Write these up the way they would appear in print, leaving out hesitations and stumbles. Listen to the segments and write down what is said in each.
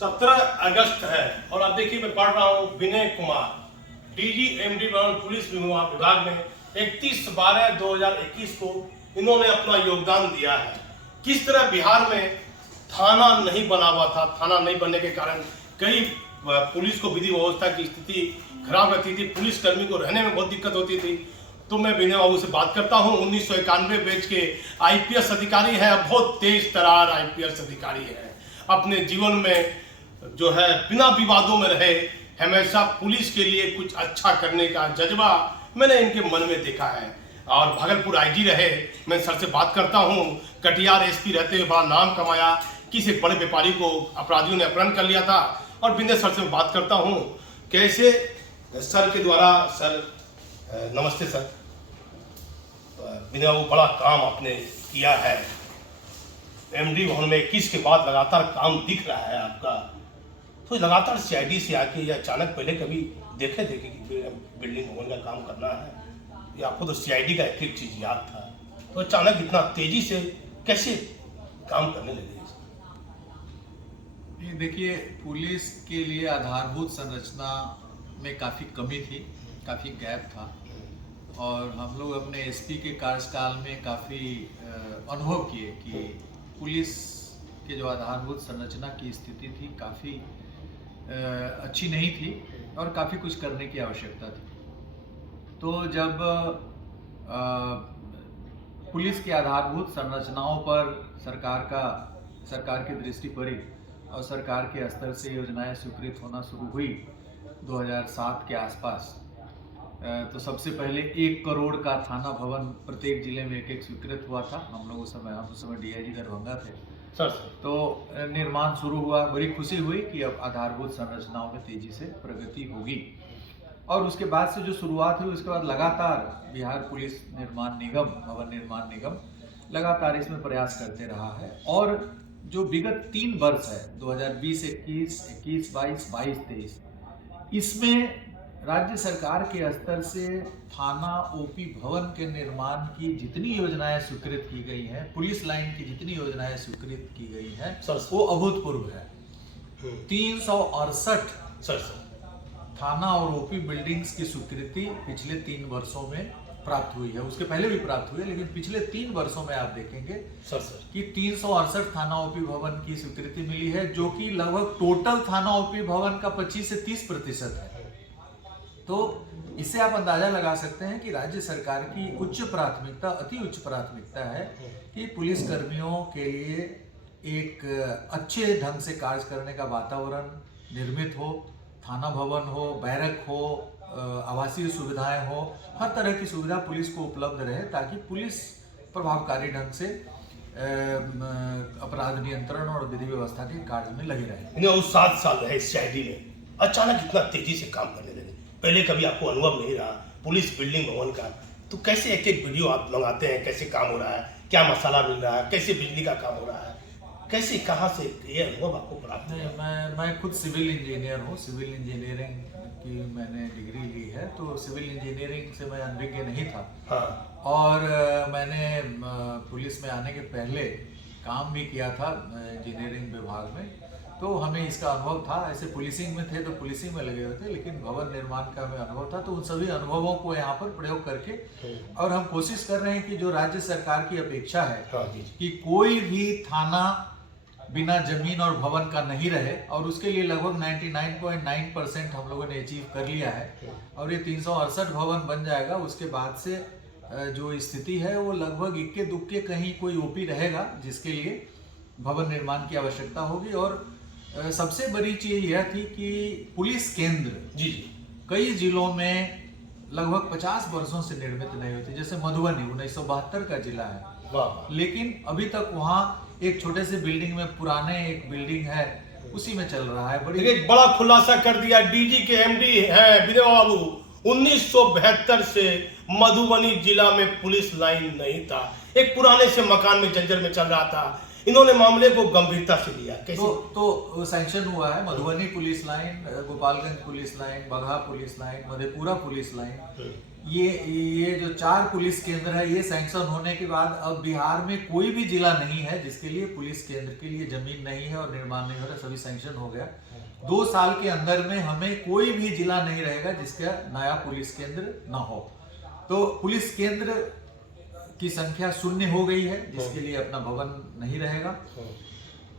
17 अगस्त है और अब देखिए मैं पढ़ रहा हूँ Vinay Kumar DG MD police विभाग में 31/12/2021 को इन्होंने अपना योगदान दिया है। किस तरह बिहार में थाना नहीं बना हुआ था, थाना नहीं बनने के कारण कई पुलिस को विधि व्यवस्था की स्थिति खराब रहती थी, पुलिस कर्मी को रहने में बहुत दिक्कत होती थी। तो मैं विनय बाबू से बात करता हूँ। 1991 बैच के आईपीएस अधिकारी है, बहुत तेज तरार आईपीएस अधिकारी है। अपने जीवन में जो है बिना विवादों में रहे, हमेशा पुलिस के लिए कुछ अच्छा करने का जज्बा मैंने इनके मन में देखा है। और भागलपुर आईजी रहे। मैं सर से बात करता हूँ, कटिहार एसपी रहते हुए बड़ा नाम कमाया। किसी बड़े व्यापारी को अपराधियों ने अपहरण कर लिया था। और विनय सर से बात करता हूँ, कैसे सर के द्वारा सर नमस्ते सर, विनय वो बड़ा काम आपने किया है एमडी भवन में 21 के बाद लगातार काम दिख रहा है आपका। तो लगातार सीआईडी से आके या अचानक पहले कभी देखे थे कि बिल्डिंग भवन का काम करना है, या आपको तो सीआईडी का एक चीज याद था, तो अचानक इतना तेजी से कैसे काम करने लगे? ये देखिए, पुलिस के लिए आधारभूत संरचना में काफ़ी कमी थी, काफ़ी गैप था। और हम लोग अपने एसपी के कार्यकाल में काफ़ी अनुभव किए कि पुलिस के जो आधारभूत संरचना की स्थिति थी काफ़ी अच्छी नहीं थी और काफ़ी कुछ करने की आवश्यकता थी। तो जब पुलिस के आधारभूत संरचनाओं पर सरकार की दृष्टि पड़ी और सरकार के स्तर से योजनाएं स्वीकृत होना शुरू हुई 2007 के आसपास, तो सबसे पहले 1 करोड़ का थाना भवन प्रत्येक जिले में एक स्वीकृत हुआ था। हम उस समय डीआईजी दरभंगा थे सर। तो निर्माण शुरू हुआ। बड़ी खुशी हुई कि अब आधारभूत संरचनाओं में तेजी से प्रगति होगी। और उसके बाद से जो शुरुआत हुई, उसके बाद लगातार बिहार पुलिस निर्माण निगम, भवन निर्माण निगम लगातार इसमें प्रयास करते रहा है। और जो विगत 3 वर्ष है 2020-21, 21-22, 22-23, इसमें राज्य सरकार के स्तर से थाना ओपी भवन के निर्माण की जितनी योजनाएं स्वीकृत की गई हैं, पुलिस लाइन की जितनी योजनाएं स्वीकृत की गई हैं, वो अभूतपूर्व है। 368 थाना और ओपी बिल्डिंग्स की स्वीकृति पिछले 3 वर्षों में प्राप्त हुई है। उसके पहले भी प्राप्त हुई है, लेकिन पिछले 3 वर्षों में आप देखेंगे कि 368 थाना ओपी भवन की स्वीकृति मिली है, जो कि लगभग टोटल थाना ओपी भवन का 25 से 30% है। तो इससे आप अंदाजा लगा सकते हैं कि राज्य सरकार की उच्च प्राथमिकता, अति उच्च प्राथमिकता है कि पुलिस कर्मियों के लिए एक अच्छे ढंग से कार्य करने का वातावरण निर्मित हो, थाना भवन हो, बैरक हो, आवासीय सुविधाएं हो, हर तरह की सुविधा पुलिस को उपलब्ध रहे, ताकि पुलिस प्रभावकारी ढंग से अपराध नियंत्रण और विधि व्यवस्था के कार्य में लगे रहे। 7 साल रहे सीआईडी में, अचानक इतना तेजी से काम करने लगे। पहले कभी आपको अनुभव नहीं रहा पुलिस बिल्डिंग भवन का, तो कैसे एक वीडियो आप मंगाते हैं, कैसे काम हो रहा है, क्या मसाला मिल रहा है, कैसे बिजली का काम हो रहा है, कैसे कहाँ से ये अनुभव आपको प्राप्त है? मैं खुद सिविल इंजीनियर हूँ। सिविल इंजीनियरिंग की मैंने डिग्री ली है, तो सिविल इंजीनियरिंग से मैं अनभिज्ञ नहीं था। हाँ। और मैंने पुलिस में आने के पहले काम भी किया था इंजीनियरिंग विभाग में, तो हमें इसका अनुभव था। ऐसे पुलिसिंग में थे तो पुलिसिंग में लगे हुए थे, लेकिन भवन निर्माण का हमें अनुभव था। तो उन सभी अनुभवों को यहाँ पर प्रयोग करके और हम कोशिश कर रहे हैं कि जो राज्य सरकार की अपेक्षा है कि कोई भी थाना बिना जमीन और भवन का नहीं रहे, और उसके लिए लगभग 99.9% हम लोगों ने अचीव कर लिया है। और ये 368 भवन बन जाएगा। उसके बाद से जो स्थिति है वो लगभग इक्के दुक्के कहीं कोई ओपी रहेगा जिसके लिए भवन निर्माण की आवश्यकता होगी। और सबसे बड़ी चीज यह थी कि पुलिस केंद्र कई जिलों में लगभग 50 वर्षों से निर्मित नहीं हुई थी। जैसे मधुबनी 1972 का जिला है, लेकिन अभी तक वहाँ एक छोटे से बिल्डिंग में, पुराने एक बिल्डिंग है, उसी में चल रहा है। एक बड़ा खुलासा कर दिया डीजी के एमडी है विनय बाबू, 1972 से मधुबनी जिला में पुलिस लाइन नहीं था। एक पुराने से मकान में जंजर में चल रहा था। इन्होंने मामले को गंभीरता से लिया। कैसे? तो सैंक्शन हुआ है Madhubani police line, Gopalganj police line, Bagaha police line, Madhepura police line, ये जो 4 पुलिस केंद्र है, ये सैंक्शन होने के बाद अब बिहार में कोई भी जिला नहीं है जिसके लिए पुलिस केंद्र के लिए जमीन नहीं है और निर्माण नहीं हो रहा, सभी सैंक्शन हो गया। 2 साल के अंदर में हमें कोई भी जिला नहीं रहेगा जिसका नया पुलिस केंद्र ना हो। तो पुलिस केंद्र की संख्या 0 हो गई है, जिसके लिए अपना भवन नहीं रहेगा।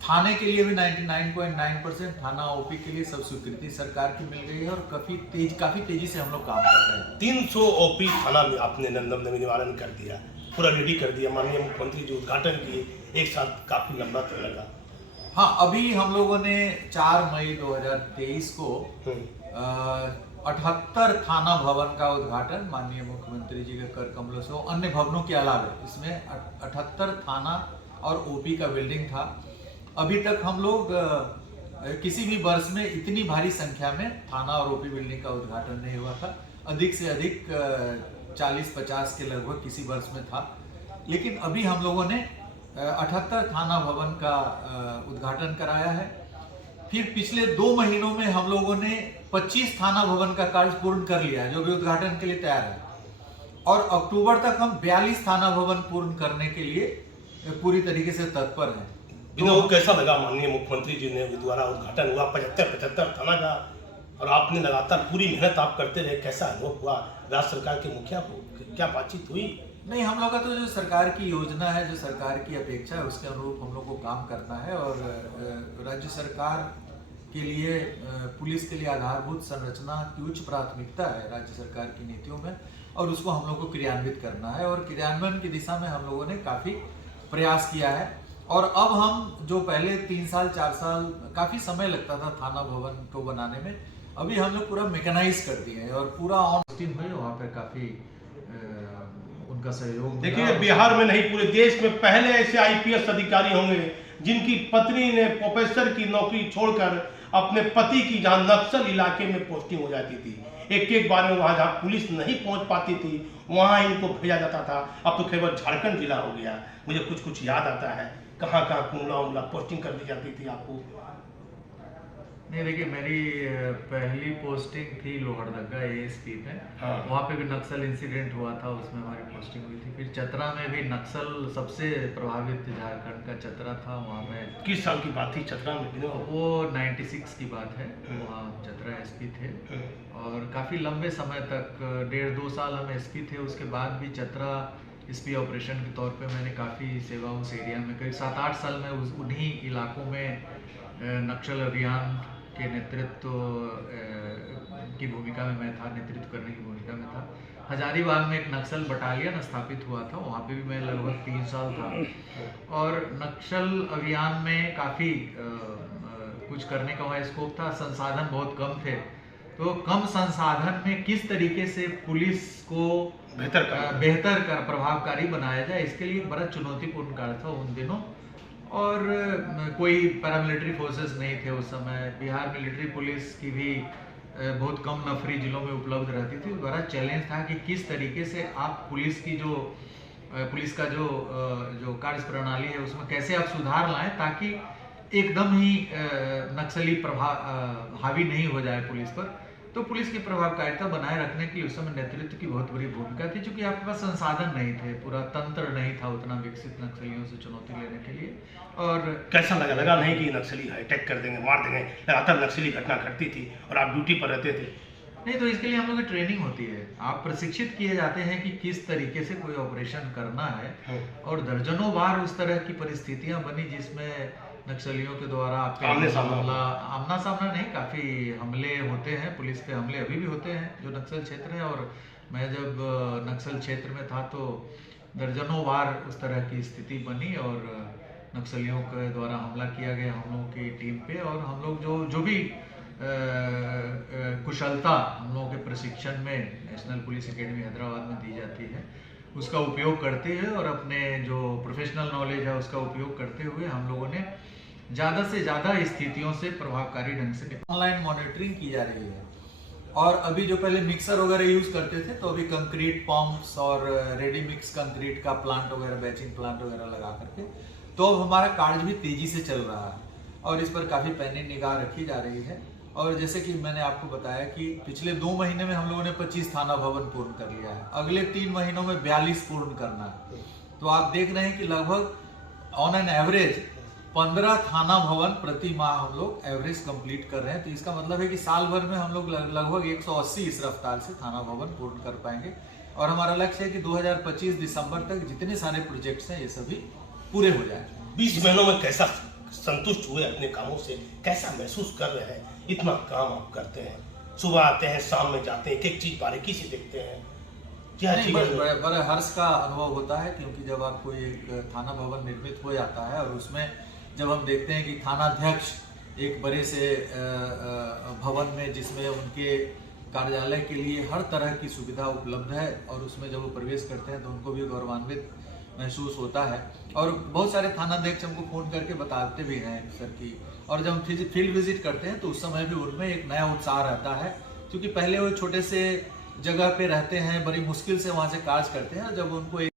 थाने के लिए भी 99.9% थाना ओपी के लिए सब स्वीकृति सरकार की मिल गई है और काफी तेजी से हम लोग काम कर रहे हैं। 300 ओपी थाना में आपने निवारण कर दिया, पूरा रेडी कर दिया। माननीय मुख्यमंत्री जो उद्घाटन किए, एक साथ काफी लंबा तय लगा। हाँ, अभी हम लोगों ने 4 मई 2023 को 78 थाना भवन का उद्घाटन माननीय मुख्यमंत्री जी के कर कमलों से, अन्य भवनों के अलावा इसमें 78 थाना और ओपी का बिल्डिंग था। अभी तक हम लोग किसी भी वर्ष में इतनी भारी संख्या में थाना और ओपी बिल्डिंग का उद्घाटन नहीं हुआ था। अधिक से अधिक 40-50 के लगभग किसी वर्ष में था, लेकिन अभी हम लोगों ने 78 थाना भवन का उद्घाटन कराया है। फिर पिछले 2 महीनों में हम लोगों ने 25 थाना भवन का कार्य पूर्ण कर लिया है, जो भी उद्घाटन के लिए तैयार है। और अक्टूबर तक हम 42 थाना भवन पूर्ण करने के लिए पूरी तरीके से तत्पर हैं। वो कैसा लगा माननीय मुख्यमंत्री जी ने द्वारा उद्घाटन हुआ 75 थाना का, और आपने लगातार पूरी मेहनत आप करते रहे, कैसा अनुभव हुआ? राज्य सरकार के मुखिया को क्या बातचीत हुई? नहीं, हम लोग का तो जो सरकार की योजना है, जो सरकार की अपेक्षा है, उसके अनुरूप हम लोग को काम करना है। और राज्य सरकार के लिए पुलिस के लिए आधारभूत संरचना की उच्च प्राथमिकता है राज्य सरकार की नीतियों में, और उसको हम लोग को क्रियान्वित करना है। और क्रियान्वयन की दिशा में हम लोगों ने काफ़ी प्रयास किया है। और अब हम जो पहले 3 साल 4 साल काफ़ी समय लगता था थाना भवन को बनाने में, अभी हम लोग पूरा मैकेनाइज कर दिए हैं और पूरा ऑन हुई, वहाँ पे काफ़ी उनका सहयोग। देखिए, बिहार में नहीं पूरे देश में पहले ऐसे आईपीएस अधिकारी होंगे जिनकी पत्नी ने प्रोफेसर की नौकरी छोड़कर अपने पति की जहाँ नक्सल इलाके में पोस्टिंग हो जाती थी, एक बार में वहाँ जहाँ पुलिस नहीं पहुँच पाती थी वहाँ इनको भेजा जाता था। अब तो केवल झारखंड जिला हो गया। मुझे कुछ याद आता है, कहाँ कुमला पोस्टिंग कर दी जाती थी आपको? नहीं, देखिए, मेरी पहली पोस्टिंग थी लोहरदगा एएसपी में। हाँ। वहाँ पे भी नक्सल इंसिडेंट हुआ था, उसमें हमारी पोस्टिंग हुई थी। फिर चतरा में भी नक्सल सबसे प्रभावित झारखंड का चतरा था, वहाँ में। किस साल की बात थी चतरा में? वो 96 की बात है। वहाँ चतरा एसपी थे और काफ़ी लंबे समय तक 1.5-2 साल हम एसपी थे। उसके बाद भी चतरा एसपी ऑपरेशन के तौर पे मैंने काफ़ी सेवा उस एरिया में, करीब 7-8 साल में उन्हीं इलाकों में नक्सल अभियान के नेतृत्व की भूमिका में मैं था, नेतृत्व करने की भूमिका में था। हजारीबाग में एक नक्सल बटालियन स्थापित हुआ था, वहाँ पे भी मैं लगभग 3 साल था। और नक्सल अभियान में काफ़ी कुछ करने का वहाँ स्कोप था। संसाधन बहुत कम थे, तो कम संसाधन में किस तरीके से पुलिस को बेहतर कर प्रभावकारी बनाया जाए, इसके लिए बड़ा चुनौतीपूर्ण कार्य था उन दिनों। और कोई पैरामिलिट्री फोर्सेस नहीं थे उस समय। बिहार मिलिट्री पुलिस की भी बहुत कम नफरी जिलों में उपलब्ध रहती थी। बड़ा चैलेंज था कि किस तरीके से आप पुलिस का जो कार्य प्रणाली है उसमें कैसे आप सुधार लाएं, ताकि एकदम ही नक्सली प्रभाव हावी नहीं हो जाए पुलिस पर। तो पुलिस की प्रभावकारिता बनाए रखने की उस समय नेतृत्व की बहुत बड़ी भूमिका थी, क्योंकि आपके पास संसाधन नहीं थे, पूरा तंत्र नहीं था उतना विकसित नक्सलियों से चुनौती लेने के लिए। और कैसा लगा नहीं कि नक्सली हाईटेक कर देंगे, मार देंगे? लगातार नक्सली घटना घटती थी और आप ड्यूटी पर रहते थे। नहीं, तो इसके लिए हम लोग की ट्रेनिंग होती है। आप प्रशिक्षित किए जाते हैं कि किस तरीके से कोई ऑपरेशन करना है। और दर्जनों बार उस तरह की परिस्थितियां बनी जिसमें नक्सलियों के द्वारा आपके आमना सामना नहीं, काफ़ी हमले होते हैं, पुलिस पे हमले अभी भी होते हैं जो नक्सल क्षेत्र है। और मैं जब नक्सल क्षेत्र में था तो दर्जनों बार उस तरह की स्थिति बनी और नक्सलियों के द्वारा हमला किया गया हम लोगों की टीम पे। और हम लोग जो भी कुशलता हम लोगों के प्रशिक्षण में नेशनल पुलिस एकेडमी हैदराबाद में दी जाती है, उसका उपयोग करते हुए और अपने जो प्रोफेशनल नॉलेज है उसका उपयोग करते हुए हम लोगों ने ज़्यादा से ज़्यादा स्थितियों से प्रभावकारी ढंग से ऑनलाइन मॉनिटरिंग की जा रही है। और अभी जो पहले मिक्सर वगैरह यूज़ करते थे, तो अभी कंक्रीट पंप्स और रेडी मिक्स कंक्रीट का प्लांट वगैरह, बैचिंग प्लांट वगैरह लगा करके, तो अब हमारा कार्य भी तेज़ी से चल रहा है और इस पर काफ़ी पैनी निगाह रखी जा रही है। और जैसे कि मैंने आपको बताया कि पिछले 2 महीने में हम लोगों ने 25 थाना भवन पूर्ण कर लिया है, अगले 3 महीनों में 42 पूर्ण करना है। तो आप देख रहे हैं कि लगभग ऑन एन एवरेज 15 थाना भवन प्रति माह हम लोग एवरेज कंप्लीट कर रहे हैं। तो इसका मतलब है कि साल भर में हम लोग लगभग 180 इस रफ्तार से थाना भवन पूर्ण कर पाएंगे। और हमारा लक्ष्य है कि 2025 दिसंबर तक जितने सारे प्रोजेक्ट्स हैं ये सभी पूरे हो जाएं। 20 महीनों में कैसा संतुष्ट हुए अपने कामों से, कैसा महसूस कर रहे हैं? इतना काम आप करते हैं, सुबह आते हैं, शाम में जाते हैं, एक एक चीज बारीकी से देखते हैं, क्या नहीं, जीवन बड़े हर्ष का अनुभव होता है, क्योंकि जब आपको एक थाना भवन निर्मित हो जाता है और उसमें जब हम देखते हैं कि थानाध्यक्ष एक बड़े से भवन में, जिसमें उनके कार्यालय के लिए हर तरह की सुविधा उपलब्ध है, और उसमें जब वो प्रवेश करते हैं तो उनको भी गौरवान्वित महसूस होता है। और बहुत सारे थानाध्यक्ष हमको फोन करके बताते भी हैं सर की, और जब हम फील्ड विजिट करते हैं तो उस समय भी उनमें एक नया उत्साह रहता है, क्योंकि पहले वो छोटे से जगह पे रहते हैं, बड़ी मुश्किल से वहाँ से कार्य करते हैं, और जब उनको